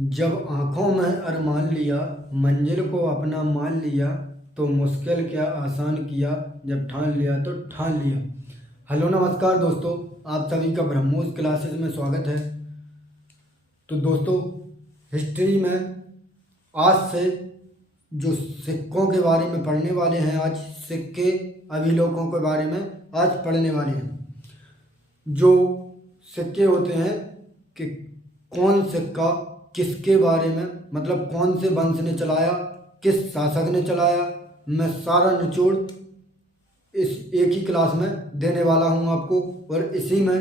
जब आँखों में अरमान लिया, मंजिल को अपना मान लिया, तो मुश्किल क्या आसान किया, जब ठान लिया तो ठान लिया। हेलो नमस्कार दोस्तों, आप सभी का ब्रह्मोस क्लासेस में स्वागत है। तो दोस्तों, हिस्ट्री में आज से जो सिक्कों के बारे में पढ़ने वाले हैं, आज सिक्के अभिलेखों के बारे में आज पढ़ने वाले हैं। जो सिक्के होते हैं कि कौन सिक्का किसके बारे में, मतलब कौन से वंश ने चलाया, किस शासक ने चलाया, मैं सारा निचोड़ इस एक ही क्लास में देने वाला हूं आपको। और इसी में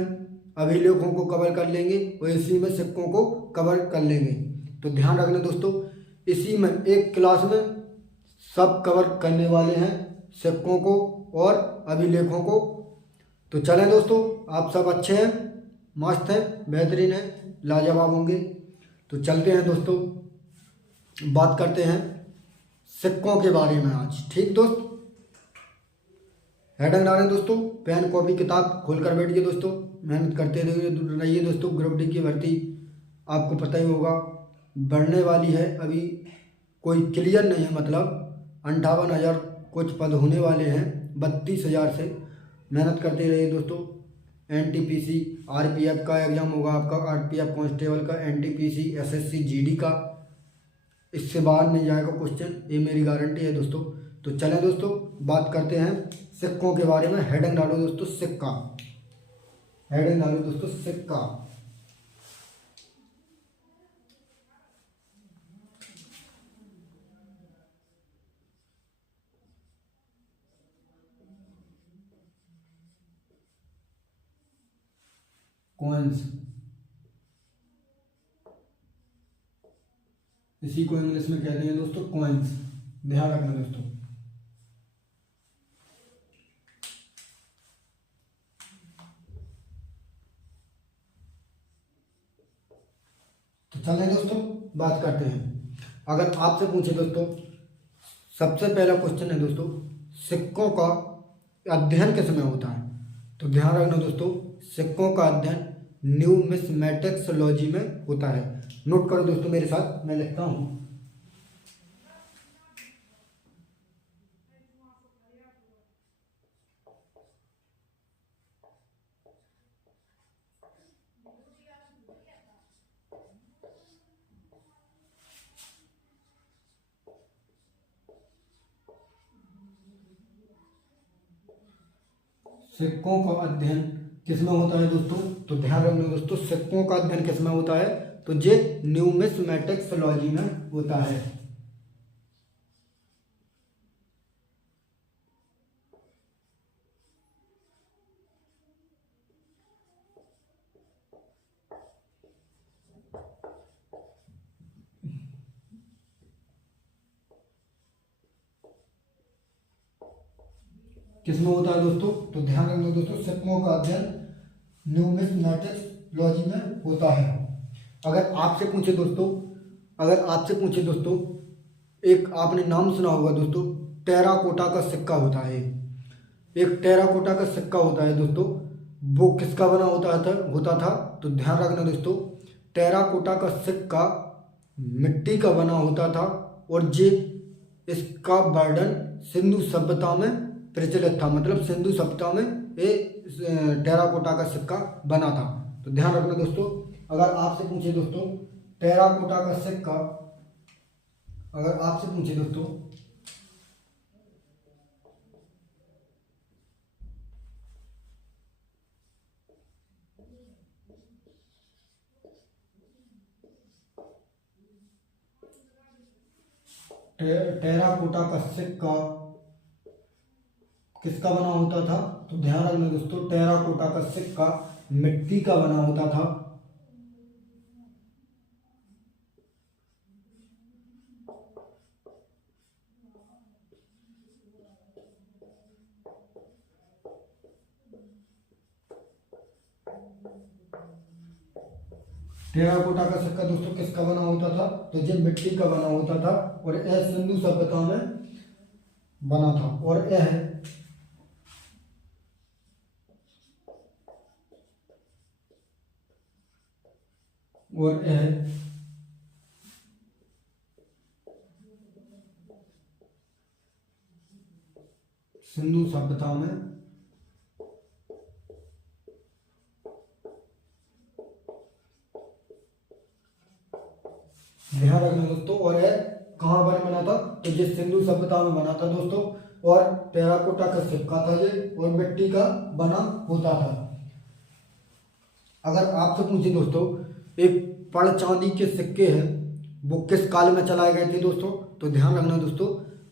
अभिलेखों को कवर कर लेंगे और इसी में सिक्कों को कवर कर लेंगे। तो ध्यान रखना दोस्तों, इसी में एक क्लास में सब कवर करने वाले हैं, सिक्कों को और अभिलेखों को। तो चलें दोस्तों, आप सब अच्छे हैं, मस्त हैं, बेहतरीन हैं, लाजवाब होंगे। तो चलते हैं दोस्तों, बात करते हैं सिक्कों के बारे में आज। ठीक दोस्त, हेडिंग डालें दोस्तों, पेन कॉपी किताब खोल कर बैठिए दोस्तों, मेहनत करते रहिए दोस्तों। ग्रुप डी की भर्ती आपको पता ही होगा बढ़ने वाली है, अभी कोई क्लियर नहीं है, मतलब 58,000 कुछ पद होने वाले हैं 32,000 से। मेहनत करते रहिए दोस्तों। एनटीपीसी आरपीएफ का एग्ज़ाम होगा आपका, आरपीएफ कांस्टेबल का, एनटीपीसी एसएससी जीडी का, इससे बाहर नहीं जाएगा क्वेश्चन, ये मेरी गारंटी है दोस्तों। तो चलें दोस्तों, बात करते हैं सिक्कों के बारे में। हेडिंग डालो दोस्तों सिक्का, हेडिंग डालो दोस्तों सिक्का। कॉइन्स, इसी को इंग्लिश में कहते हैं दोस्तों कॉइन्स, ध्यान रखना दोस्तों। तो चलें दोस्तों, बात करते हैं। अगर आपसे पूछे दोस्तों, सबसे पहला क्वेश्चन है दोस्तों, सिक्कों का अध्ययन किस में होता है? तो ध्यान रखना दोस्तों, सिक्कों का अध्ययन न्यूमिस्मेटिक्सोलॉजी में होता है। नोट करो दोस्तों मेरे साथ, मैं लिखता हूँ। सिक्कों का अध्ययन किस में होता है दोस्तों? तो ध्यान रखना दोस्तों, सिक्कों का अध्ययन किस में होता है? तो ये न्यूमिस्मेटिक्सोलॉजी में होता है। किस में होता है दोस्तों? तो ध्यान रखना दोस्तों, सिक्कों का अध्ययन न्यूमिस्मेटिक्सोलॉजी में होता है। अगर आपसे पूछे दोस्तों, अगर आपसे पूछे दोस्तों, एक आपने नाम सुना होगा दोस्तों, टेराकोटा का सिक्का होता है। एक टेराकोटा का सिक्का होता है दोस्तों, वो किसका बना होता था? तो ध्यान रखना दोस्तों, टेराकोटा का सिक्का मिट्टी का बना होता था और ये इसका वर्णन सिंधु सभ्यता में प्रचलित था, मतलब सिंधु सभ्यता में ये टेराकोटा का सिक्का बना था। तो ध्यान रखना दोस्तों, अगर आपसे पूछे दोस्तों टेराकोटा का सिक्का, अगर आपसे पूछे दोस्तों टेराकोटा का सिक्का किसका बना होता था? तो ध्यान रखना दोस्तों, टेराकोटा का सिक्का मिट्टी का बना होता था। टेराकोटा का सिक्का दोस्तों किसका बना होता था? तो ये मिट्टी का बना होता था और यह सिंधु सभ्यता में बना था। और यह सिंधु सभ्यता में ध्यान रखना दोस्तों। और यह कहाँ पर बना था? तो ये सिंधु सभ्यता में बना था दोस्तों। और टेराकोटा का सिक्का था ये, और मिट्टी का बना होता था। अगर आपसे पूछे दोस्तों, एक पड़ चांदी के सिक्के हैं, वो किस काल में चलाए गए थे दोस्तों? तो ध्यान रखना दोस्तों,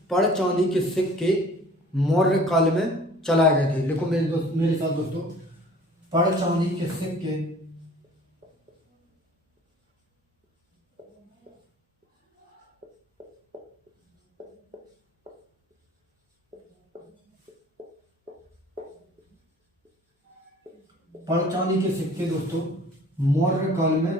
पड़ चांदी के सिक्के मौर्य काल में चलाए गए थे। लिखो मेरे साथ दोस्तों, पड़ चांदी के सिक्के पड़ चांदी के सिक्के दोस्तों मौर्य काल में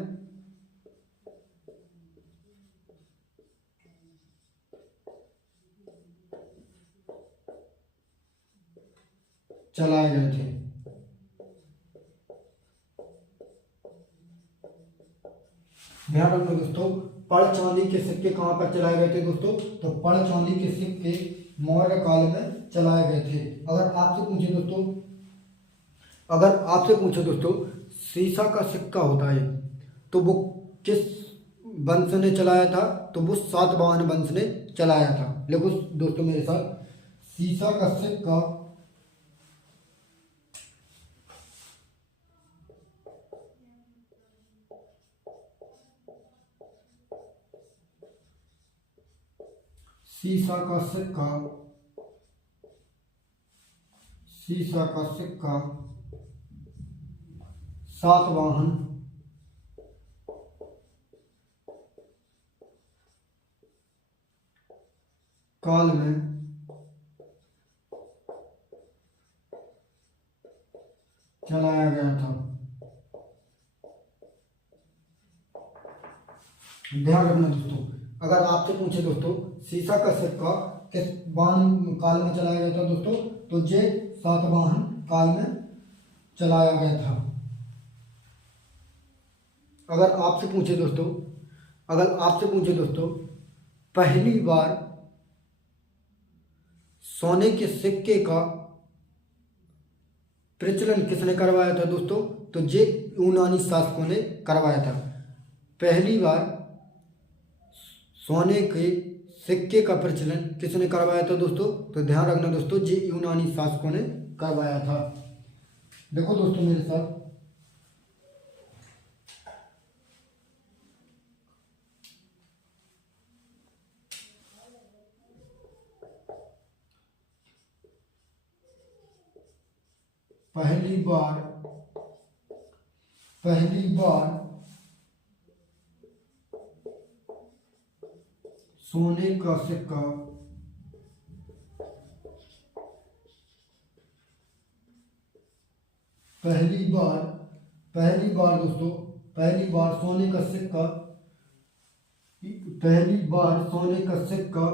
चलाए गए थे। ध्यान रखना दोस्तों, पड़ चांदी के सिक्के कहां पर चलाए गए थे दोस्तों? तो पड़ चांदी के सिक्के मौर्य काल में चलाए गए थे। अगर आपसे पूछे दोस्तों सीसा का सिक्का होता है, तो वो किस वंश ने चलाया था? तो वो सातवाहन वंश ने चलाया था। देखो दोस्तों मेरे साथ, सीसा का सिक्का सीसा का सिक्का सातवाहन काल में चलाया गया था। ध्यान रखना दोस्तों, अगर आपसे पूछे दोस्तों सीसा का सिक्का किस वाहन काल में चलाया गया था दोस्तों? तो ये सातवाहन काल में चलाया गया था। अगर आपसे पूछे दोस्तों पहली बार सोने के सिक्के का प्रचलन किसने करवाया था दोस्तों? तो ये यूनानी शासकों ने करवाया था। पहली बार सोने के सिक्के का प्रचलन किसने करवाया था दोस्तों? तो ध्यान रखना दोस्तों, ये यूनानी शासकों ने करवाया था। देखो दोस्तों मेरे साथ, पहली बार सोने का सिक्का पहली बार दोस्तों सोने का सिक्का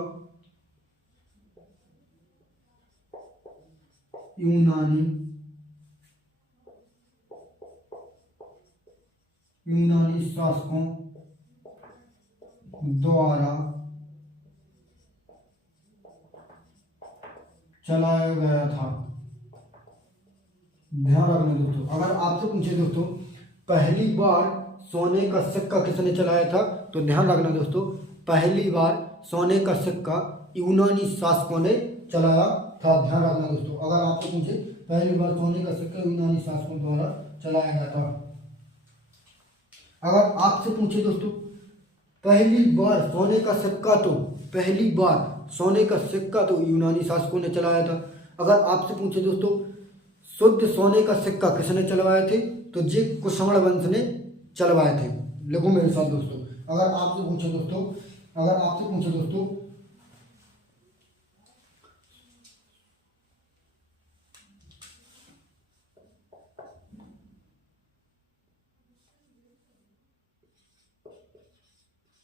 यूनानी शासकों द्वारा चलाया गया था। ध्यान रखना दोस्तों, अगर आपसे पूछे दोस्तों पहली बार सोने का सिक्का किसने चलाया था? तो ध्यान रखना दोस्तों, पहली बार सोने का सिक्का यूनानी शासकों ने चलाया था। ध्यान रखना दोस्तों, अगर आपसे पूछे पहली बार सोने का सिक्का यूनानी शासकों द्वारा चलाया गया था। अगर आपसे पूछे दोस्तों पहली बार सोने का सिक्का तो यूनानी शासकों ने चलाया था। अगर आपसे पूछे दोस्तों शुद्ध सोने का सिक्का किसने चलवाए थे? तो ये कुषाण वंश ने चलवाए थे। लिखो मेरे साथ दोस्तों, अगर आपसे पूछे दोस्तों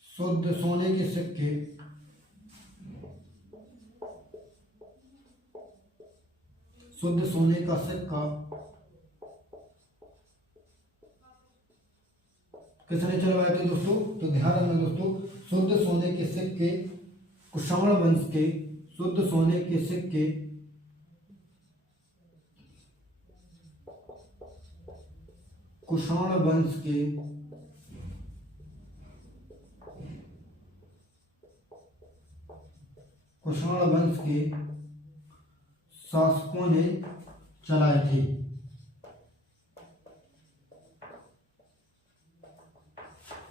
शुद्ध सोने के सिक्के शुद्ध सोने का सिक्का किसने चलवाए थे दोस्तों? तो ध्यान रखना दोस्तों, शुद्ध सोने के सिक्के कुषाण वंश के शुद्ध सोने के सिक्के कुषाण वंश के शासकों ने चलाए थे।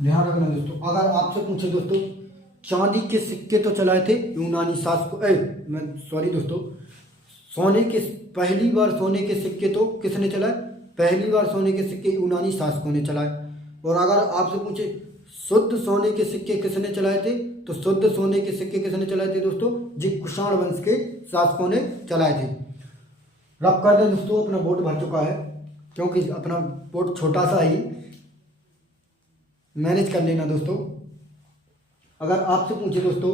ध्यान रखना दोस्तों, अगर आपसे पूछे दोस्तों चांदी के सिक्के तो चलाए थे यूनानी शासकों, सॉरी दोस्तों, पहली बार सोने के सिक्के तो किसने चलाए? पहली बार सोने के सिक्के यूनानी शासकों ने चलाए। और अगर आपसे पूछे शुद्ध सोने के सिक्के किसने चलाए थे, तो शुद्ध सोने के सिक्के किसने चलाए थे दोस्तों? जी कुषाण वंश के शासकों ने चलाए थे। रब कर दें दोस्तों, अपना बोर्ड भर चुका है, क्योंकि अपना बोर्ड छोटा सा ही, मैनेज कर लेना दोस्तों। अगर आपसे पूछे दोस्तों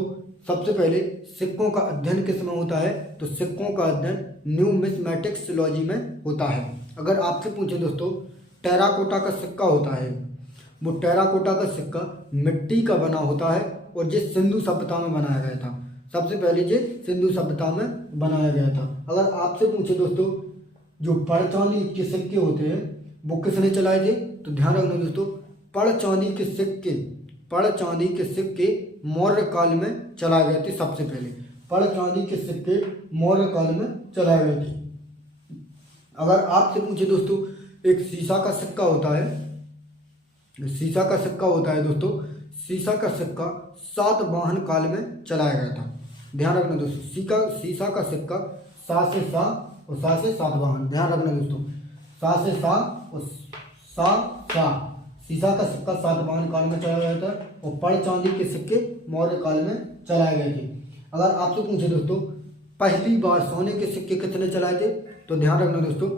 सबसे पहले सिक्कों का अध्ययन किस में होता है, तो सिक्कों का अध्ययन न्यूमिस्मेटिक्सोलॉजी में होता है। अगर आपसे पूछे दोस्तों टेराकोटा का सिक्का होता है, वो टेराकोटा का सिक्का मिट्टी का बना होता है और ये सिंधु सभ्यता में बनाया गया था। सबसे पहले ये सिंधु सभ्यता में बनाया गया था। अगर आपसे पूछे दोस्तों जो पड़ चांदी के सिक्के होते हैं वो किसने चलाए थे, तो ध्यान रखना दोस्तों, पड़ चांदी के सिक्के मौर्य काल में चलाए गए थे। सबसे पहले पड़ चांदी के सिक्के मौर्य काल में चलाए गए थे। अगर आपसे पूछे दोस्तों एक शीशा का सिक्का होता है दोस्तों, शीशा का सिक्का सातवाहन काल में चलाया गया था। ध्यान रखना दोस्तों, शीशा का सिक्का सा से सातवाहन, ध्यान रखना दोस्तों, सा से सा और सा शीशा का सिक्का सातवाहन काल में चलाया गया था और पड़ चांदी के सिक्के मौर्य काल में चलाए गए थे। अगर आपसे पूछे दोस्तों पहली बार सोने के सिक्के कितने चलाए थे, तो ध्यान रखना दोस्तों,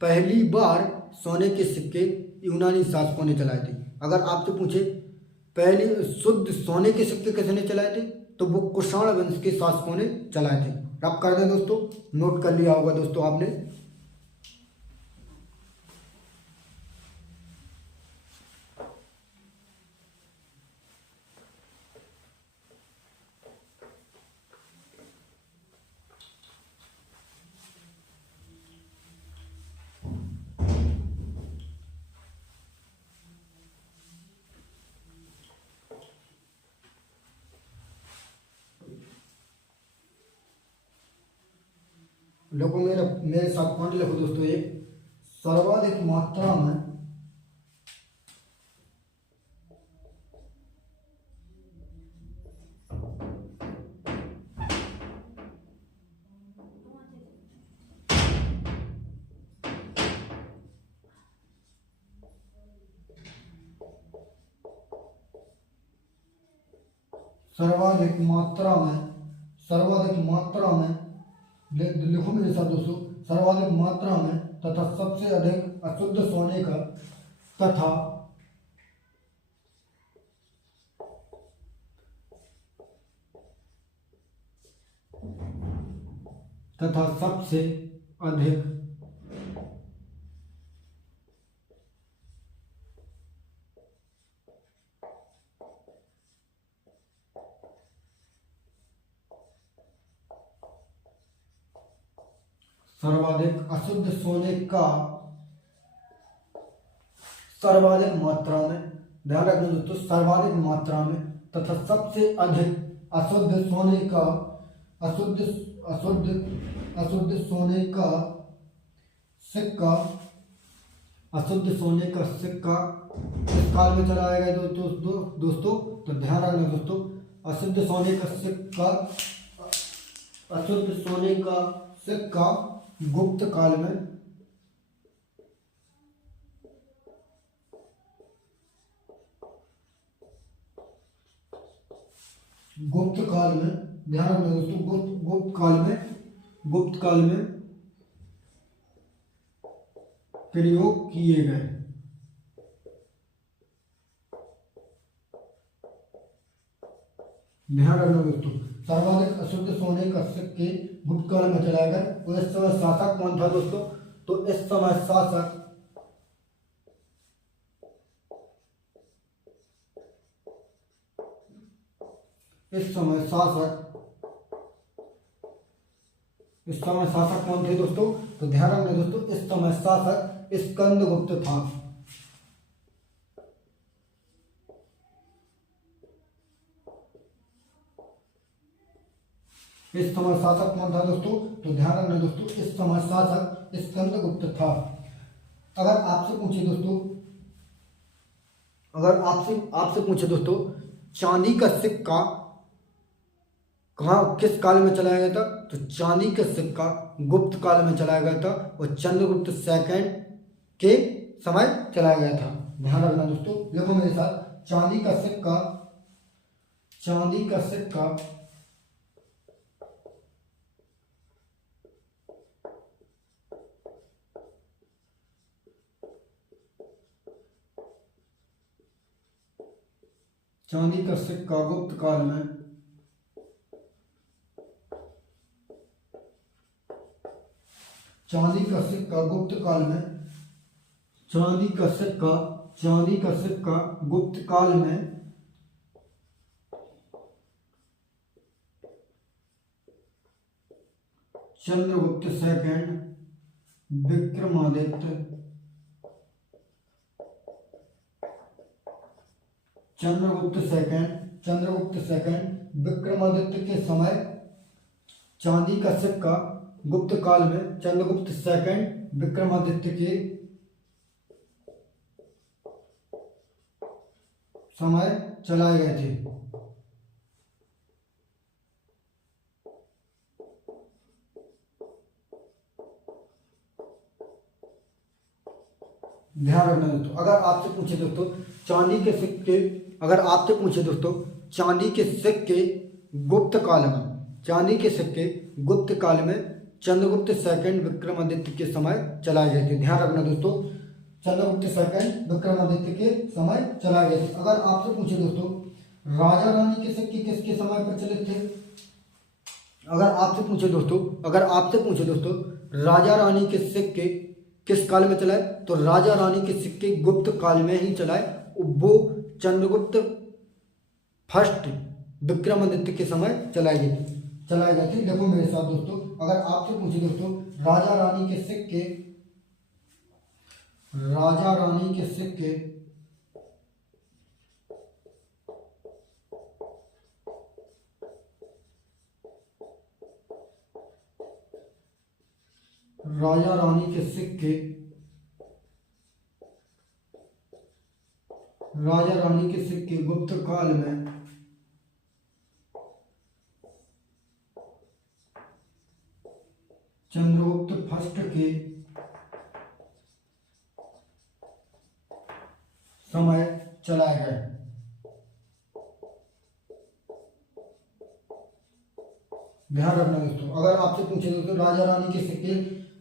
पहली बार सोने के सिक्के यूनानी शासकों ने चलाए थे। अगर आपसे पूछे पहली शुद्ध सोने के सिक्के किसने चलाए थे, तो वो कुषाण वंश के शासकों ने चलाए थे। रब कर दें दोस्तों, नोट कर लिया होगा दोस्तों आपने। लिखो मेरे साथ पॉइंट लिखो दोस्तों। एक सर्वाधिक मात्रा में लिखो मेरे साथ दोस्तों, सर्वाधिक मात्रा में तथा सबसे अधिक अशुद्ध सोने का तथा सबसे अधिक अशुद्ध सोने का सर्वाधिक मात्रा में, ध्यान रखना दोस्तों, सर्वाधिक मात्रा में तथा सबसे अधिक अशुद्ध सोने का सिक्का किस काल में चलाया गया दोस्तों? तो ध्यान रखना दोस्तों, अशुद्ध सोने का सिक्का गुप्त काल में ध्यान रखना दोस्तों, गुप्त काल में प्रयोग किए गए। ध्यान रखना दोस्तों, सर्वाधिक अशुद्ध सोने का सिक्के गुप्त काल में चलाया गया। और इस समय शासक कौन था दोस्तों? तो इस समय शासक कौन थे दोस्तों? तो ध्यान रखना दोस्तों, इस समय शासक स्कंदगुप्त था। इस समय शासक कौन था दोस्तों? तो ध्यान रखना दोस्तों, इस समय शासक स्कंदगुप्त था। अगर आपसे पूछे दोस्तों, अगर आपसे पूछे दोस्तों, चांदी का सिक्का कहाँ किस काल में चलाया गया था? तो चांदी का सिक्का गुप्त काल में चलाया गया था और चंद्रगुप्त सेकंड के समय चलाया गया था। ध्यान रखना दोस्तों, देखो मेरे साथ, चांदी का सिक्का चांदी का सिक्का गुप्त काल में चांदी का सिक्का गुप्त काल में चंद्रगुप्त सेकंड विक्रमादित्य के समय चांदी का सिक्का गुप्त काल में चंद्रगुप्त सेकंड विक्रमादित्य के समय चलाए गए थे। ध्यान रखना दोस्तों, अगर आपसे पूछे दोस्तों चांदी के सिक्के गुप्त काल में चंद्रगुप्त सेकंड विक्रमादित्य के समय चलाए गए थे। ध्यान रखना दोस्तों, चंद्रगुप्त सेकंड विक्रमादित्य के समय चलाए गए थे। अगर आपसे पूछे दोस्तों राजा रानी के सिक्के किसके समय प्रचलित थे? अगर आपसे पूछे दोस्तों राजा रानी के सिक्के किस काल में चलाए? तो राजा रानी के सिक्के गुप्त काल में ही चलाए, वो चंद्रगुप्त फर्स्ट विक्रमादित्य के समय चलाए गए थे। देखो मेरे साथ दोस्तों, अगर आपसे पूछे दोस्तों राजा रानी के सिक्के गुप्त काल में चंद्रगुप्त फर्स्ट के समय चलाए गए। ध्यान रखना दोस्तों, अगर आपसे पूछे दोस्तों राजा रानी के सिक्के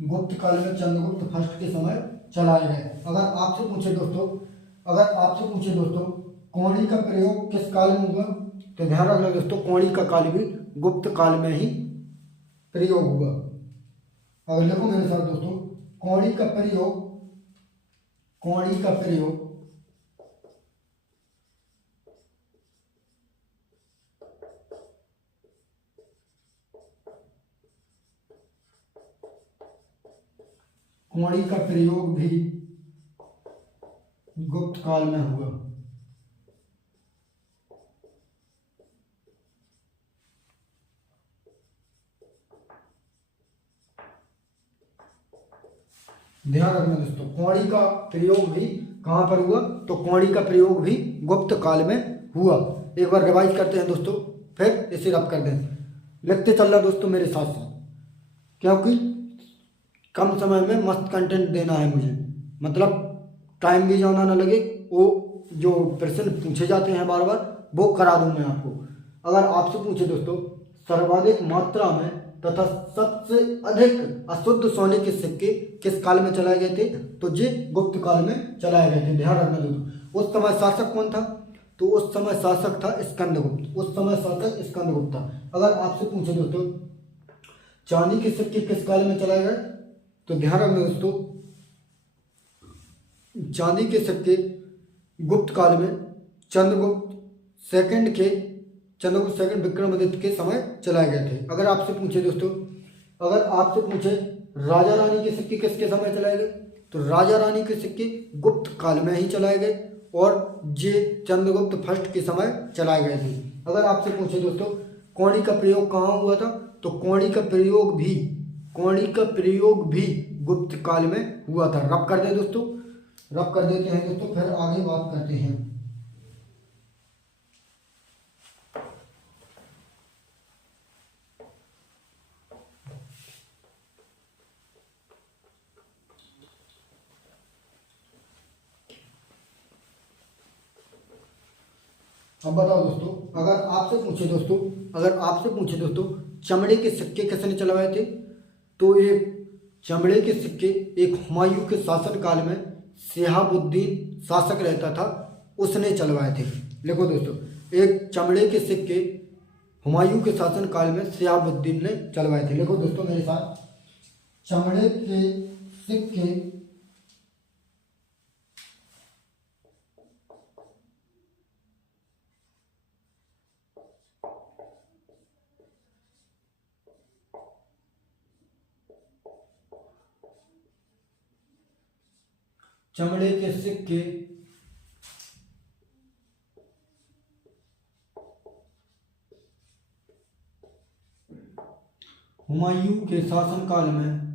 गुप्त काल में चंद्रगुप्त फर्स्ट के समय चलाए गए। अगर आपसे पूछे दोस्तों कौड़ी का प्रयोग किस काल में हुआ? तो ध्यान रखना दोस्तों, कौड़ी का काल भी गुप्त काल में ही प्रयोग हुआ। अगर देखो मेरे साथ दोस्तों, कौड़ी का प्रयोग भी गुप्त काल में हुआ। ध्यान रखना दोस्तों, कौड़ी का प्रयोग भी कहाँ पर हुआ? तो कौड़ी का प्रयोग भी गुप्त काल में हुआ। एक बार रिवाइज करते हैं दोस्तों, फिर इसे रब कर दें। लिखते चल रहा दोस्तों मेरे साथ साथ, क्योंकि कम समय में मस्त कंटेंट देना है मुझे, मतलब टाइम भी ज़्यादा ना लगे। वो जो प्रश्न पूछे जाते हैं बार बार वो करा दूँ मैं आपको। अगर आपसे पूछे दोस्तों सर्वाधिक मात्रा में तथा सबसे अधिक अशुद्ध सोने के सिक्के किस काल में चलाए गए थे? तो ये गुप्त काल में चलाए गए थे। ध्यान रखना दोस्तों, उस समय शासक कौन था? तो उस समय शासक था स्कंदगुप्त था। अगर आपसे पूछे दोस्तों चांदी के सिक्के किस काल में चलाए गए? तो ध्यान रखना दोस्तों, चांदी के सिक्के गुप्त काल में चंद्रगुप्त सेकंड विक्रमादित्य के समय चलाए गए थे। अगर आपसे पूछे राजा रानी के सिक्के किसके समय चलाए गए? तो राजा रानी के सिक्के गुप्त काल में ही चलाए गए और ये चंद्रगुप्त फर्स्ट के समय चलाए गए थे। अगर आपसे पूछे दोस्तों कौड़ी का प्रयोग कहाँ हुआ था? तो तो कौड़ी का प्रयोग भी गुप्त काल में हुआ था। रब कर दे दोस्तों, रब कर देते हैं दोस्तों, फिर आगे बात करते हैं। अब बताओ दोस्तों, अगर आपसे पूछे दोस्तों चमड़े के सिक्के किसने चलवाए थे, तो एक चमड़े के सिक्के एक हुमायूं के शासन काल में शिहाबुद्दीन शासक रहता था, उसने चलवाए थे। लिखो दोस्तों, एक चमड़े के सिक्के हुमायूं के शासन काल में शिहाबुद्दीन ने चलवाए थे। लिखो दोस्तों मेरे साथ, चमड़े के सिक्के चमड़े के सिक्के हुमायूं के शासनकाल में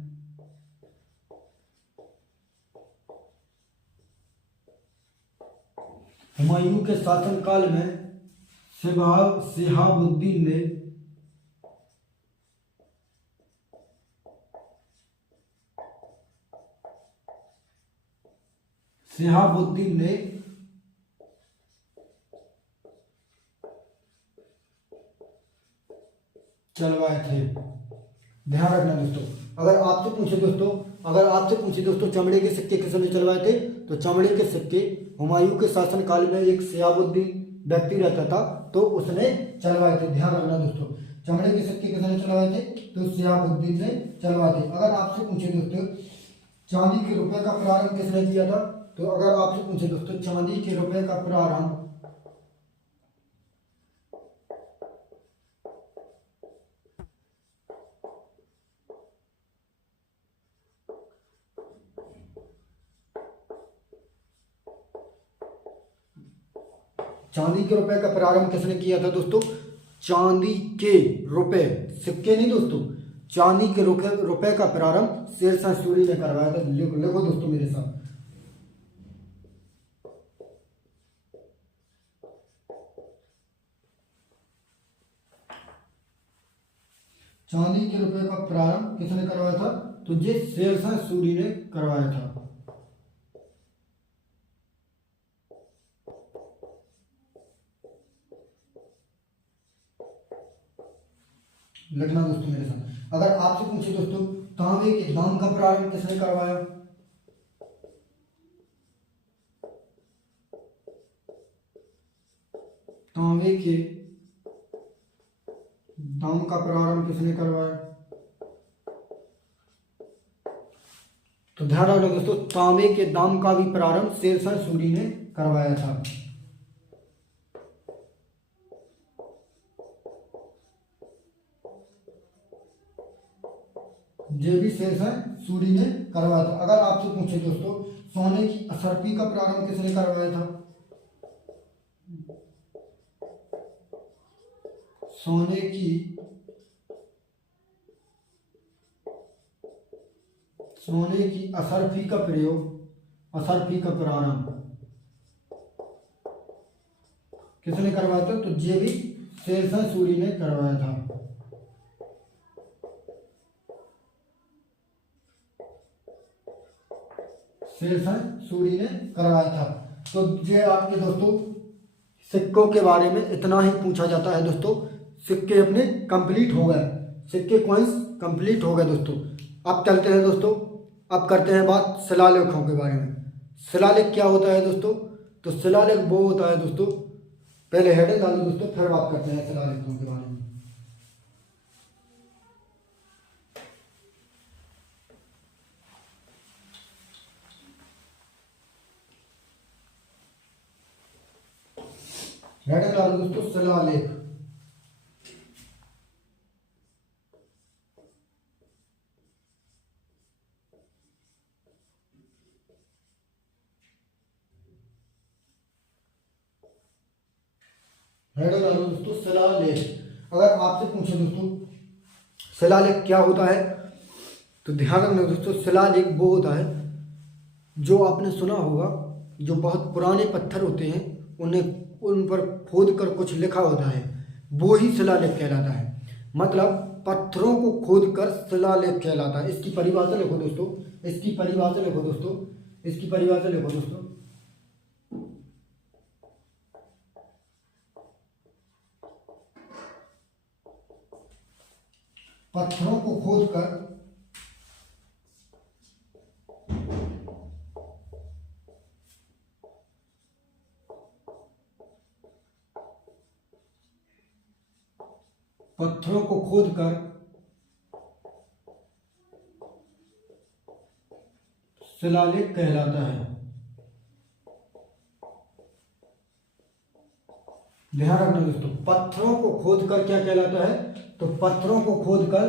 शिहाबुद्दीन ने चलवाए थे। ध्यान रखना दोस्तों, अगर आपसे पूछे दोस्तों चमड़े के सिक्के किसने चलवाए थे, तो चमड़े के सिक्के हुमायूं के शासन काल में एक शिहाबुद्दीन व्यक्ति रहता था, तो उसने चलवाए थे। ध्यान रखना दोस्तों, चमड़े के सिक्के किसने चलवाए थे, तो शिहाबुद्दीन ने चलवाए थे। अगर आपसे पूछे दोस्तों चांदी के रुपए का प्रारंभ किसने किया था, तो अगर आपसे पूछे दोस्तों चांदी के रुपए का प्रारंभ चांदी के रुपए का प्रारंभ किसने किया था दोस्तों, चांदी के रुपए, सिक्के नहीं दोस्तों, चांदी के रुपए का प्रारंभ शेरशाह सूरी ने करवाया था। लिखो दोस्तों मेरे साथ, चांदी के रुपए का प्रारंभ किसने करवाया था, तो ये शेरशाह सूरी ने करवाया था। लिखना दोस्तों मेरे साथ, अगर आपसे पूछे दोस्तों तांबे के दाम का प्रारंभ किसने करवाया, तांबे के दाम का प्रारंभ किसने करवाया, तो ध्यान रखना दोस्तों तांबे के दाम का भी प्रारंभ शेरशाह सूरी ने करवाया था। ये भी शेरशाह सूरी ने करवाया था। अगर आपसे पूछे दोस्तों सोने की असरफी का प्रारंभ किसने करवाया था, सोने की असरफी का प्रारंभ किसने करवाया था, तो ये भी शेरशाह सूरी ने करवाया था। शेरशाह सूरी ने करवाया था। तो ये आपके दोस्तों सिक्कों के बारे में इतना ही पूछा जाता है दोस्तों। सिक्के अपने कंप्लीट हो गए, सिक्के कॉइंस कंप्लीट हो गए दोस्तों। अब चलते हैं दोस्तों, अब करते हैं बात शिलालेखों के बारे में। शिलालेख क्या होता है दोस्तों, तो शिलालेख वो होता है दोस्तों, पहले हेडिंग डालो दोस्तों, फिर बात करते हैं शिलालेखों के बारे में। हेडिंग डालो दोस्तों शिलालेख। हेडिंग डालो दोस्तों शिलालेख। अगर आपसे पूछे दोस्तों शिलालेख क्या होता है? तो ध्यान रखना दोस्तों, शिलालेख वो होता है जो आपने सुना होगा, जो बहुत पुराने पत्थर होते हैं उन्हें उन पर खोद कर कुछ लिखा होता है, वो ही शिलालेख कहलाता है। मतलब पत्थरों को खोद कर शिलालेख कहलाता है। इसकी परिभाषा लिखो दोस्तों, इसकी परिभाषा लिखो दोस्तों, इसकी परिभाषा लिखो दोस्तों। पत्थरों को खोद कर पत्थरों को खोदकर शिलालेख कहलाता है। ध्यान रखना दोस्तों, पत्थरों को खोदकर क्या कहलाता है? तो पत्थरों को खोदकर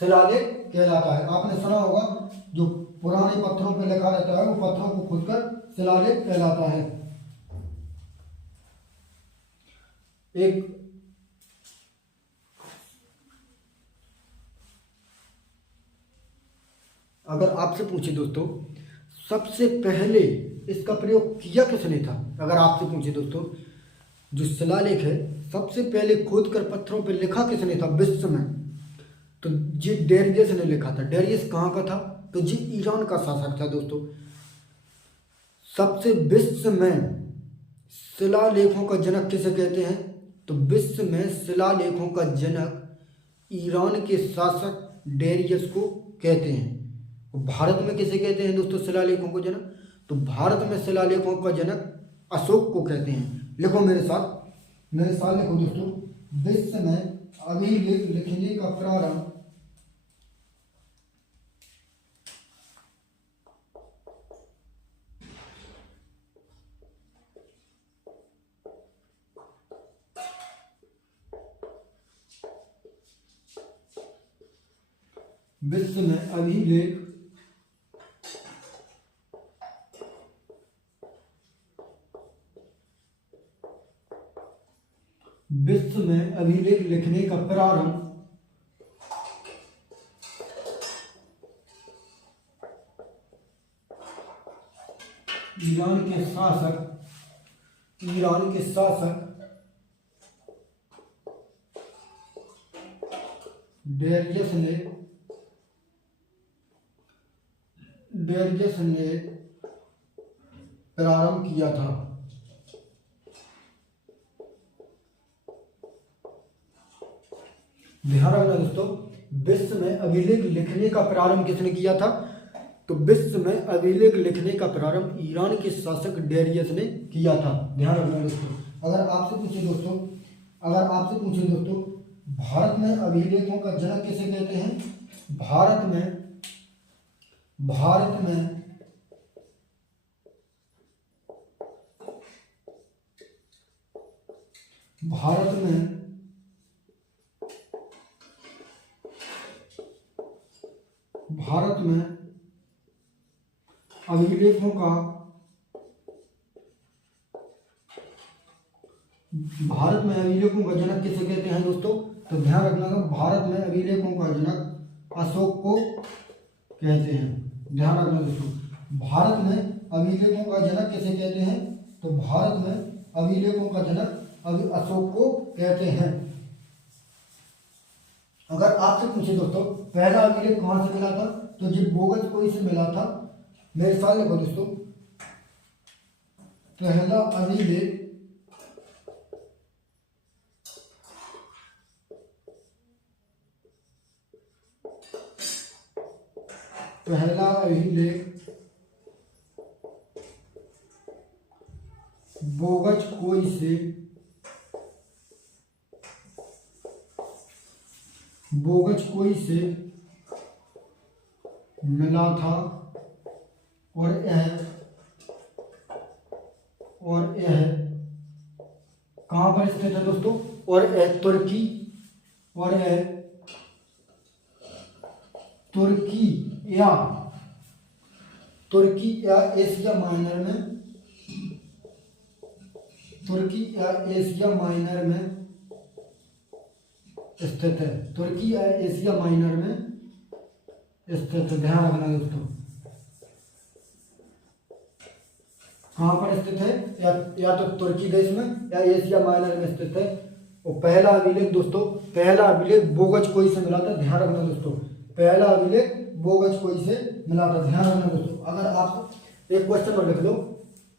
शिलालेख कहलाता है। आपने सुना होगा जो पुराने पत्थरों पर लिखा रहता है वो पत्थरों को खोदकर शिलालेख कहलाता है। एक अगर आपसे पूछे दोस्तों सबसे पहले इसका प्रयोग किया किसने था, अगर आपसे पूछे दोस्तों जो शिलालेख है सबसे पहले खोद कर पत्थरों पे लिखा किसने था विश्व में, तो ये डेरियस ने लिखा था। डेरियस कहाँ का था? तो ये ईरान का शासक था दोस्तों। सबसे विश्व में शिलालेखों का जनक किसे कहते हैं? तो विश्व में शिलालेखों का जनक ईरान के शासक डेरियस को कहते हैं। भारत में किसे कहते हैं दोस्तों शिलालेखों को जनक? तो भारत में शिलालेखों का जनक अशोक को कहते हैं। लिखो मेरे साथ लिखो दोस्तों, विश्व में अभिलेख लिखने का प्रारंभ विश्व में अभिलेख लिखने का प्रारंभ ईरान के शासक डेरियस ने प्रारंभ किया था। ध्यान रखना दोस्तों, विश्व में अभिलेख लिखने का प्रारंभ किसने किया था? तो विश्व में अभिलेख लिखने का प्रारंभ ईरान के शासक डेरियस ने किया था। ध्यान रखना दोस्तों, अगर आपसे पूछे दोस्तों भारत में अभिलेखों का जनक किसे कहते हैं? भारत में अभिलेखों का जनक किसे कहते हैं दोस्तों? तो ध्यान रखना, भारत में अभिलेखों का जनक अशोक को कहते हैं। ध्यान रखना दोस्तों, भारत में अभिलेखों का जनक किसे कहते हैं? तो भारत में अभिलेखों का जनक अशोक को कहते हैं। अगर आपसे पूछे दोस्तों पहला अभिलेख कहां से मिला था? तो ये बोगस कोई से मिला था। मेरे साथ लिखो दोस्तों, पहला अभिलेख बोगच कोई से मिला था और यह कहाँ पर स्थित है दोस्तों? और यह तुर्की या एशिया माइनर में स्थित है। तुर्की एशिया माइनर में स्थित है। ध्यान रखना दोस्तों, कहाँ पर स्थित है? या तो तुर्की देश में या एशिया माइनर में स्थित है। और पहला अभिलेख दोस्तों, पहला अभिलेख बोगजकोई से मिला था। ध्यान रखना दोस्तों, पहला अभिलेख बोगजकोई से मिला था। ध्यान रखना दोस्तों। अगर आप एक क्वेश्चन और लिख लो,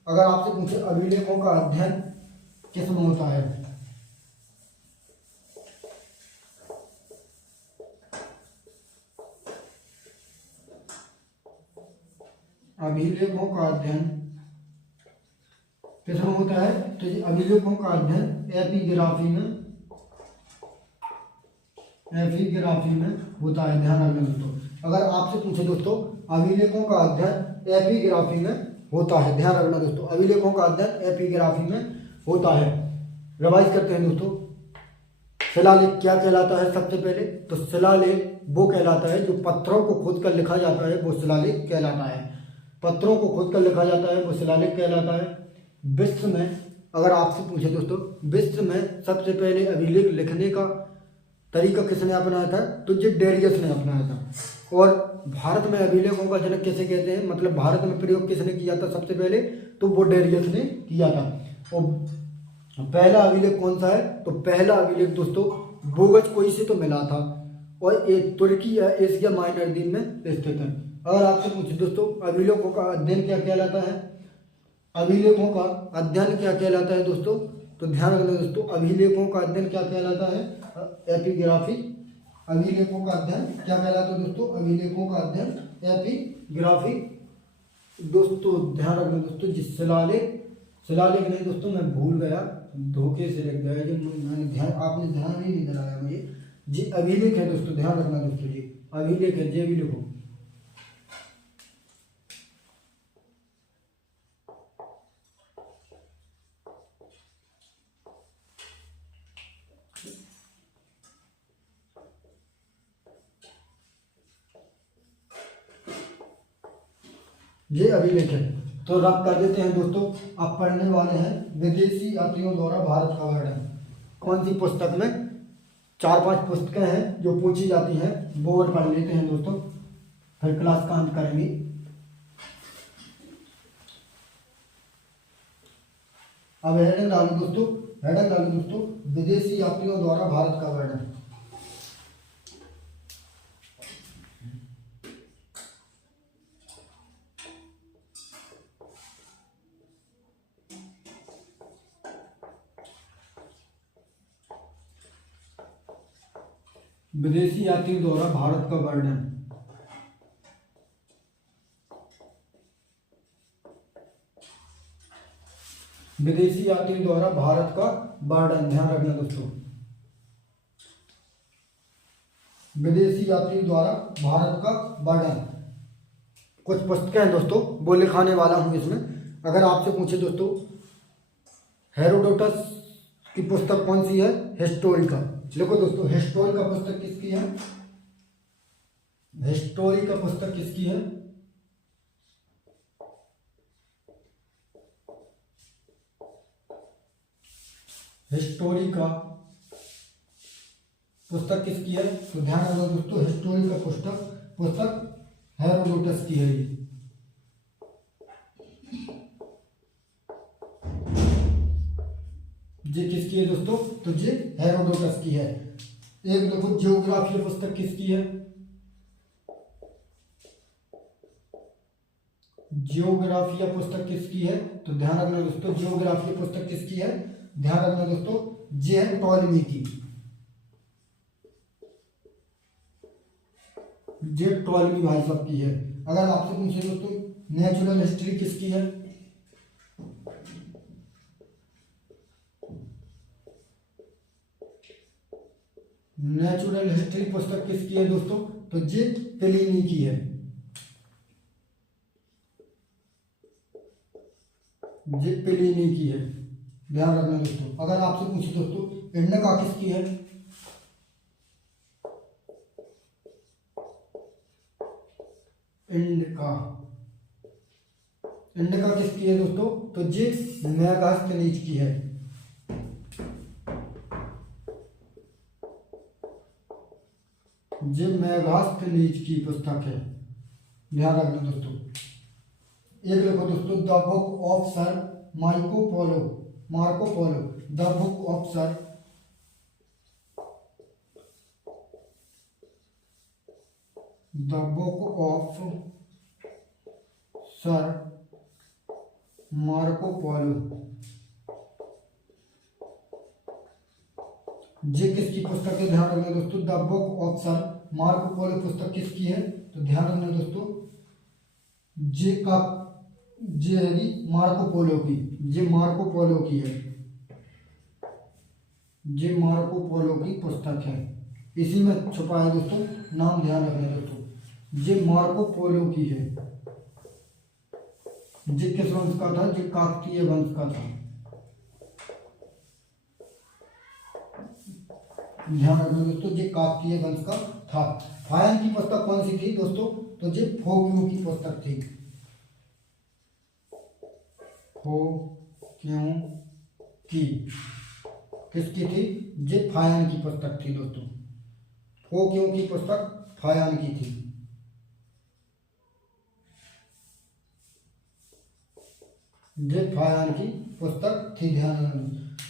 अगर आपसे पूछे अभिलेखों का अध्ययन किस में होता है? अभिलेखों का अध्ययन किस में होता है? तो ये अभिलेखों का अध्ययन एपिग्राफी में होता है। ध्यान रखना दोस्तों, अगर आपसे पूछे दोस्तों अभिलेखों का अध्ययन एपिग्राफी में होता है। ध्यान रखना दोस्तों, अभिलेखों का अध्ययन एपिग्राफी में होता है। रिवाइज करते हैं दोस्तों, शिलालेख क्या कहलाता है? सबसे पहले तो शिलालेख वो कहलाता है जो पत्थरों को खोद कर लिखा जाता है, वो शिलालेख कहलाता है। पत्थरों को खोद कर लिखा जाता है, वो शिलालेख कहलाता है। विश्व में, अगर आपसे पूछे दोस्तों विश्व में सबसे पहले अभिलेख लिखने का तरीका किसने अपनाया था? तो ये डेरियस ने अपनाया था। और भारत में अभिलेखों का जनक किसे कहते हैं? मतलब भारत में प्रयोग किसने किया था सबसे पहले? तो वो डेरियस ने किया था। और पहला अभिलेख कौन सा है? तो पहला अभिलेख दोस्तों बोगजकोई से तो मिला था, और एक तुर्की या एशिया माइनर द्वीप में स्थित है। अगर आपसे पूछे दोस्तों अभिलेखों का अध्ययन क्या कहलाता है? अभिलेखों का अध्ययन क्या कहलाता है दोस्तों? तो ध्यान रखना दोस्तों, अभिलेखों का अध्ययन क्या कहलाता है? एपिग्राफी। अभिलेखों का अध्ययन क्या कहलाता है दोस्तों? अभिलेखों का अध्ययन एपिग्राफी। दोस्तों ध्यान रखना दोस्तों, जिस शिलालेख नहीं दोस्तों, मैं भूल गया, धोखे से लिख गया, जो मैंने आपने ध्यान ही नहीं दिलाया मुझे। जी अभिलेख है दोस्तों, ध्यान रखना दोस्तों, जी अभिलेख है, जे भी लिखो। ये अभिलेख है। तो रब कर देते हैं दोस्तों। आप पढ़ने वाले हैं विदेशी यात्रियों द्वारा भारत का वर्णन। कौन सी पुस्तक में? 4-5 पुस्तकें हैं जो पूछी जाती हैं, वो पढ़ लेते हैं दोस्तों, फिर क्लास का अंत करेंगे। अब हेडिंग डालो दोस्तों, हेडिंग डालो दोस्तों, विदेशी यात्रियों द्वारा भारत का वर्णन। विदेशी यात्रियों द्वारा भारत का वर्णन। विदेशी यात्रियों द्वारा भारत का वर्णन। ध्यान रखना दोस्तों, विदेशी यात्रियों द्वारा भारत का वर्णन। कुछ पुस्तकें हैं दोस्तों, वो लिखाने वाला हूं इसमें। अगर आपसे पूछे दोस्तों हेरोडोटस की पुस्तक कौन सी है? हिस्टोरिका। लिखो दोस्तों, हिस्टोरिका पुस्तक किसकी है? हिस्टोरिका पुस्तक किसकी है? हिस्टोरिका पुस्तक किसकी है? तो ध्यान रखना दोस्तों, हिस्टोरिका पुस्तक हेरोडोटस की है। ये किसकी है दोस्तों? तो ये हेरोडोटस की है। एक देखो ज्योग्राफी पुस्तक किसकी है? ज्योग्राफी पुस्तक किसकी है? तो ध्यान रखना दोस्तों, ज्योग्राफी पुस्तक किसकी है? ध्यान रखना दोस्तों, ये है टॉलमी की। ये टॉलमी भाई साहब की है। अगर आपसे पूछे दोस्तों नेचुरल हिस्ट्री किसकी है? नेचुरल हिस्ट्री पुस्तक किसकी है दोस्तों? तो ये प्लिनी की है। ये प्लिनी की है। ध्यान रखना दोस्तों। अगर आपसे पूछे दोस्तों इंडिका किसकी है? इंडिका किसकी है दोस्तों? तो ये मेगास्थनीज की है। ये मेगास्थनीज की पुस्तक है, ध्यान रखना दोस्तों। एक लिखो दोस्तों, the book of sir Marco Polo, the book of sir Marco Polo. ये किसकी पुस्तक है, ध्यान रखना दोस्तों। The book of sir Marco Polo पुस्तक किसकी है, तो ध्यान रखना दोस्तों, जे है मार्को पोलो की, ये मार्को पोलो की है, ये मार्को पोलो की पुस्तक है। इसी में छुपा है दोस्तों, नाम ध्यान रखना दोस्तों, ये मार्को पोलो की है। ये किस वंश का था, ये काकतीय वंश का था, ध्यान रखना दोस्तों, ये काकतीय वंश का था। फायन की पुस्तक कौन सी थी दोस्तों, तो ये फोक्यू की पुस्तक थी, फोक्यू की, किसकी थी, ये फायन की पुस्तक थी दोस्तों, फोक्यू की पुस्तक फायन की थी। ये फायन की पुस्तक थी, ध्यान रखना।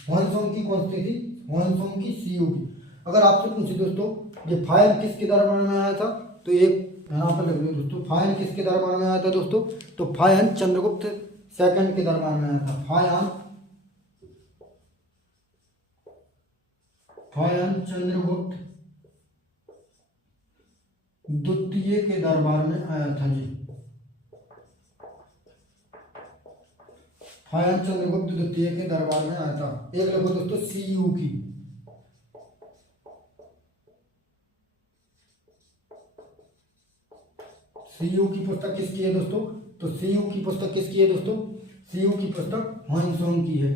ह्वानसोंग की कौन सी थी, ह्वानसोंग की सीयू की। अगर आपसे पूछे दोस्तों ये फायन किसके दरबार में आया था, तो एक यहाँ पर लिख लो दोस्तों, फायन किसके दरबार में आया था दोस्तों, तो फायन चंद्रगुप्त सेकंड के दरबार में आया था। फायन चंद्रगुप्त द्वितीय के दरबार में आया था जी, फायन चंद्रगुप्त द्वितीय के दरबार में आया था। एक लिखो दोस्तों, सीयू की, सीयू की पुस्तक किसकी है दोस्तों, तो सीयू की पुस्तक किसकी है दोस्तों, सीयू की पुस्तक ह्वानसोंग की है।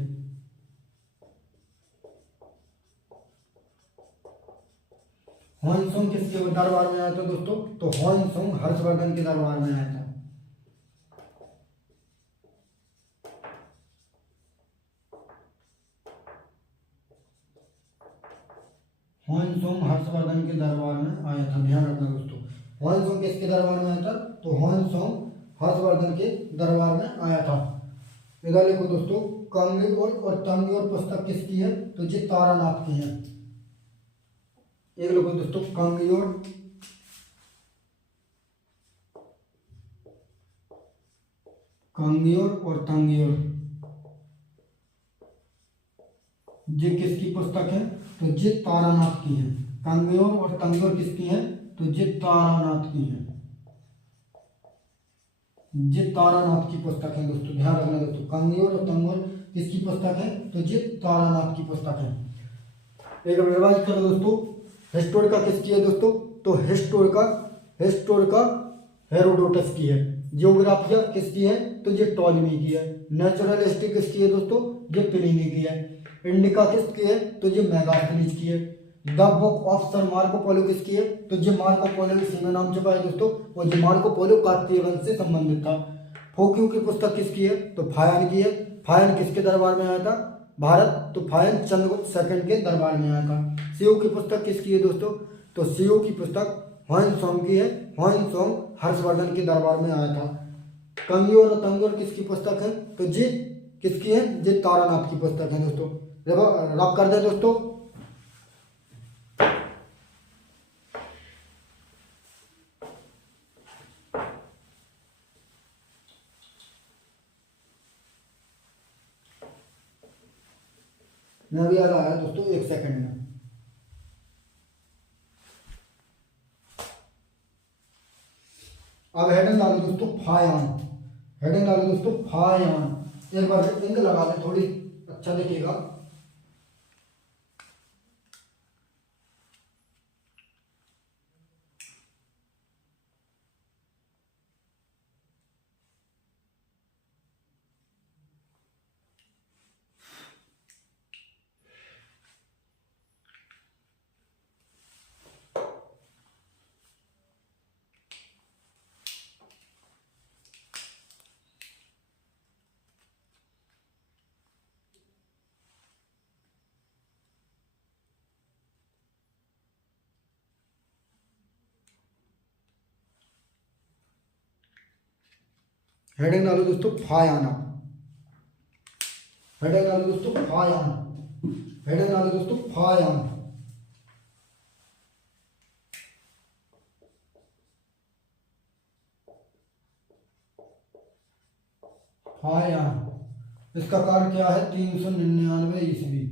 ह्वानसोंग किसके दरबार में आया था दोस्तों, तो ह्वानसोंग हर्षवर्धन के दरबार में आया था। ह्वानसोंग हर्षवर्धन के दरबार में आया था, ध्यान रखना दोस्तों। ह्वानसोंग किसके दरबार में आया था, तो ह्वानसोंग हर्षवर्धन के दरबार में आया था। इधर लिखो दोस्तों, कांगयोर और तंगयोर पुस्तक किसकी है, तो ये तारानाथ की है। एक लिखो दोस्तों, कांगयोर और तंगयोर, ये किसकी पुस्तक है, तो ये तारानाथ की है। कांगयोर और तंगयोर किसकी है, तो ये तारानाथ की है, ये तारानाथ की पुस्तक है दोस्तों, ध्यान रखना दोस्तों। कांगयोर और तंगयोर किसकी पुस्तक है, तो ये तारानाथ की पुस्तक है। एक रिवाइज करो दोस्तों, हिस्टोरिका किसकी है दोस्तों, तो हिस्टोरिका हेरोडोटस की है। जियोग्राफिया किसकी है, तो ये टॉलेमी की है। नेचुरल हिस्ट्री किसकी है दोस्तों, ये प्लिनी की है। इंडिका किसकी है, तो ये मेगास्थनीज की है। The book of sir Marco Polo किसकी है, तो ये मार्को पोलो इसी में नाम छुपा है दोस्तों, और ये मार्को पोलो काकतीय वंश से संबंधित था। फोक्यू की पुस्तक किसकी है, तो फायन की है। फायन किसके दरबार में आया था, भारत, तो फायन चंद्रगुप्त सेकंड के दरबार में आया था। सीयू की पुस्तक किसकी है दोस्तों, तो सीयू की पुस्तक ह्वानसोंग की है। ह्वानसोंग हर्षवर्धन के दरबार में आया था। कांगयोर और तंगयोर किसकी पुस्तक है, तो ये किसकी है, ये तारानाथ की पुस्तक है दोस्तों। रब कर दे दोस्तों, मैं भी याद आया दोस्तों, एक सेकंड में। अब हेडिंग डालो दोस्तों, फायान, हेडिंग डालो दोस्तों, फायान। एक बार इंक लगा दे, थोड़ी अच्छा दिखेगा। हेडिंग डालो दोस्तों फायाना, हेडिंग डालो दोस्तों फायान, हेडिंग डालो दोस्तों फायान। फायान इसका कार्य क्या है? 399 ईस्वी।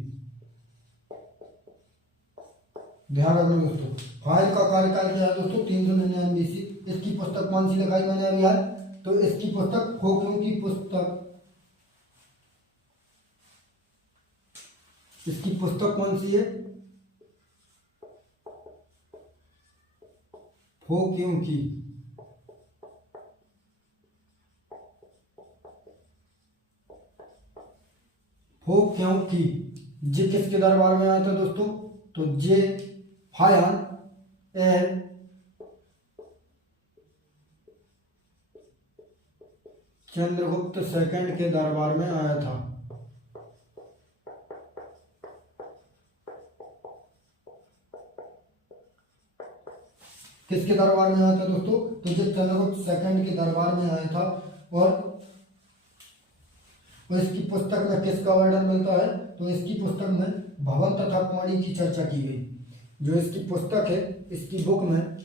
ध्यान रखना दोस्तों, फाइल का कार्यकाल क्या है दोस्तों? 399 ईस्वी। इसकी पुस्तक कौन सी लगाई मैंने अभी यार? तो इसकी पुस्तक फोकियों की पुस्तक, इसकी पुस्तक कौन सी है? फोकियों की, फोकियों की। जे किसके दरबार में आया था दोस्तों? तो जे फायान एंड चंद्रगुप्त सेकंड के दरबार में आया था। किसके दरबार में आया था दोस्तों? तो जो चंद्रगुप्त सेकंड के दरबार में आया था। और इसकी पुस्तक में किसका वर्णन मिलता है? तो इसकी पुस्तक में भवन तथा कौड़ी की चर्चा की गई। जो इसकी पुस्तक है, इसकी बुक में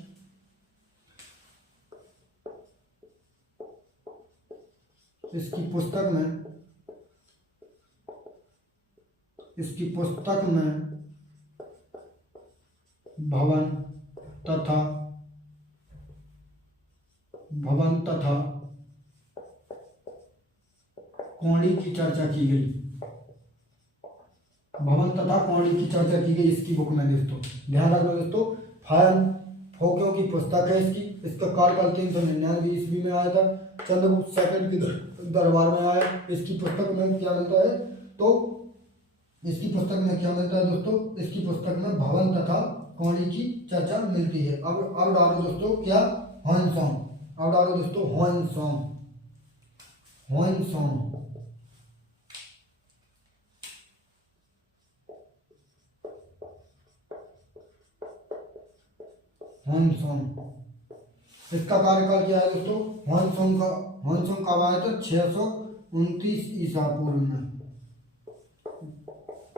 इसकी पुस्तक में भवन तथा कौड़ी की चर्चा की गई। भवन तथा कौड़ी की चर्चा की गई इसकी बुक में दोस्तों। ध्यान रखना दोस्तों, फायन फोकियों की पुस्तक है इसकी। इसका कार्यकाल 399 ईस्वी में आया था। चंद्रगुप्त सेकंड के दरबार में आया। इसकी पुस्तक में क्या मिलता है? तो इसकी पुस्तक में क्या मिलता है दोस्तों? इसकी पुस्तक में भवन तथा कौड़ी की चर्चा मिलती है। अब डालो दोस्तों क्या? ह्वेनसांग। अब डालो दोस्तों ह्वेनसांग, ह्वेनसांग। ह्वेनसांग इसका कार्यकाल क्या है दोस्तों? ह्वेनसांग कब आया था? 629 ईसा पूर्व में।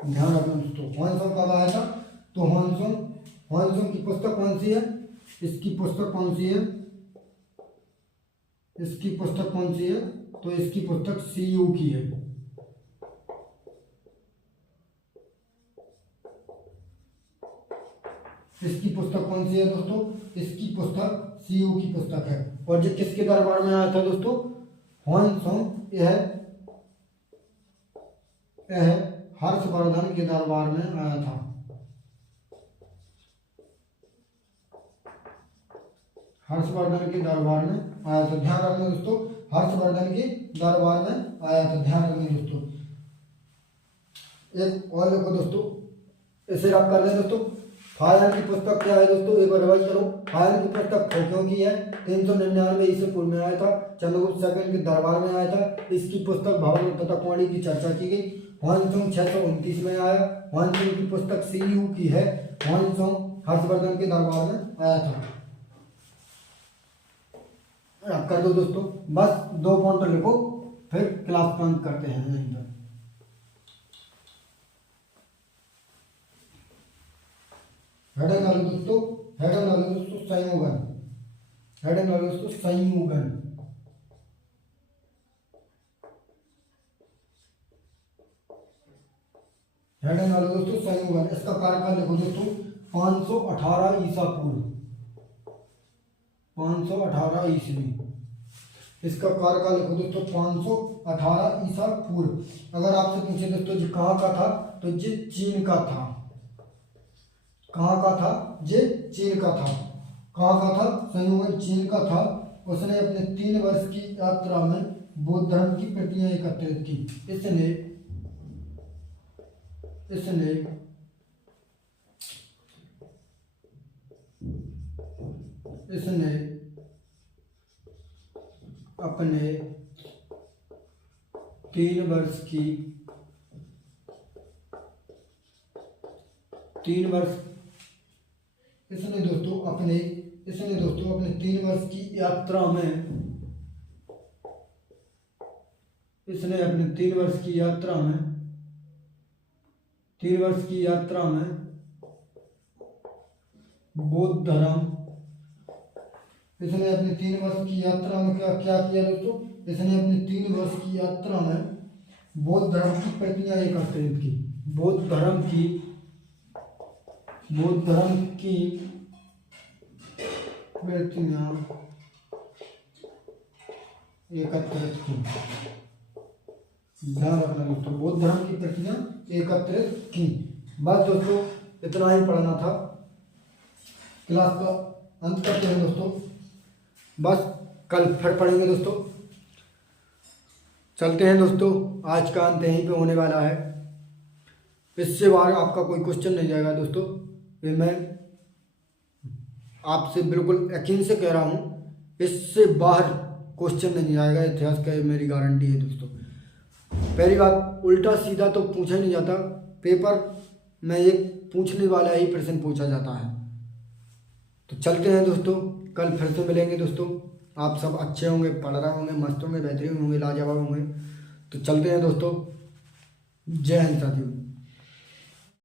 ध्यान रखना दोस्तों, ह्वेनसांग कब आया था? तो ह्वेनसांग की पुस्तक कौन सी है? इसकी पुस्तक कौन सी है? इसकी पुस्तक कौन सी है? तो इसकी पुस्तक सीयू की है। इसकी पुस्तक कौन सी है दोस्तों? इसकी पुस्तक सीयू की पुस्तक है। और जो किसके दरबार में आया था दोस्तों? ह्वेनसांग यह हर्षवर्धन के दरबार में आया था। हर्षवर्धन के दरबार में आया था। ध्यान रखना दोस्तों, हर्षवर्धन के दरबार में आया था। ध्यान रखना दोस्तों। एक और लिखो दोस्तों, इसे रब कर दें दोस्तों। फायन की पुस्तक क्या है दोस्तों? एक बार रिवाइज करो। फायन की पुस्तक फोकियों की है। 399 ईस्वी पूर्व में आया था। चंद्रगुप्त सेकंड के दरबार में आया था। इसकी पुस्तक भवन तथा कौड़ी की चर्चा की गई। ह्वेनसांग 629 में आया। ह्वेनसांग की पुस्तक सीयू की है। ह्वेनसांग हर्षवर्धन के दरबार में आया था। अब कर दो दोस्तों, बस 2 पॉइंट लिखो, फिर क्लास बंद करते हैं यहीं पर। हेडिंग डालो दोस्तों, हेडिंग डालो दोस्तों संयोगन, हेडिंग डालो दोस्तों संयोगन। हेडिंग डालो दोस्तों संयोगन। इसका कार्यकाल लिखो दोस्तों 518 ईसा पूर्व, 518 ईस्वी। इसका कार्यकाल लिखो दोस्तों 518 ईसा पूर्व। अगर आपसे पूछे दोस्तों जी कहाँ का था? तो ये चीन का था। कहाँ का था? ये चीन का था। कहाँ का था? संयोगन चीन का था। उसने अपने 3 वर्ष की यात्रा में बौद्ध धर्म की प्रतियां एकत्रित की। इसने अपने 3 वर्ष इसने दोस्तों अपने 3 वर्ष की यात्रा में इसने अपने 3 वर्ष की यात्रा में बौद्ध धर्म, इसने अपने 3 वर्ष की यात्रा में क्या क्या किया दोस्तों? इसने अपने 3 वर्ष की यात्रा में बौद्ध धर्म की प्रतियां एकत्रित की। बौद्ध धर्म की प्रतियां एकत्रित की। ध्यान रखना दोस्तों, बौद्ध धर्म की प्रतियां एकत्रित की। बस दोस्तों इतना ही पढ़ना था। क्लास का अंत करते हैं दोस्तों, बस कल फिर पढ़ेंगे दोस्तों। चलते हैं दोस्तों, आज का अंत यहीं पे होने वाला है। इससे बाहर आपका कोई क्वेश्चन नहीं जाएगा दोस्तों, ये मैं आपसे बिल्कुल यकीन से कह रहा हूँ, इससे बाहर क्वेश्चन नहीं आएगा। इतिहास का ये मेरी गारंटी है दोस्तों। पहली बात, उल्टा सीधा तो पूछा नहीं जाता, पेपर में एक पूछने वाला ही प्रश्न पूछा जाता है। तो चलते हैं दोस्तों, कल फिर से मिलेंगे दोस्तों। आप सब अच्छे होंगे, पढ़ रहे होंगे, मस्त होंगे, बेहतरीन होंगे, लाजवाब होंगे। तो चलते हैं दोस्तों। जय हिंद साथियों।